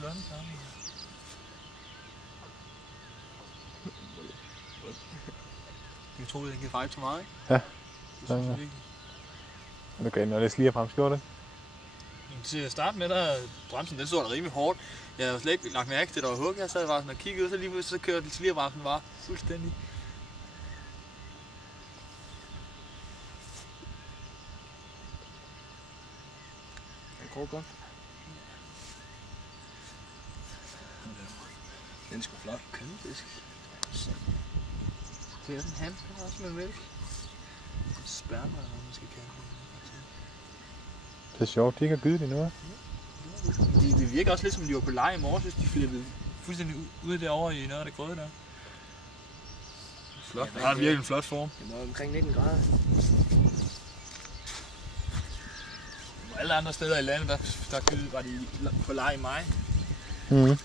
lønne sammen. Jeg tror, det kan fejle så meget, ikke? Ja. Det synes jeg virkelig. Okay, når det sliger frem, gjorde det? Til at starte med, der bremsen, den stod der rimelig hårdt. Jeg havde slet ikke lagt mærke til, at der var hug. Jeg sad bare sådan og kiggede ud, så lige pludselig så kørte sligerbremsen bare fuldstændig. Det går godt. Den er sgu flot. Kønfisk. Det er sådan en handske også med mælk. Sperma, eller hvad man skal kalde det. Det er sjovt, de ikke har gydet endnu. Det virker også lidt som, de var på leje i morges, hvis de flippede fuldstændig ud derovre i noget af det grøde der. Flot. Det har virkelig en flot form. Det var omkring 19 grader. Alle andre steder i landet, der var de på leje i maj. Mhm.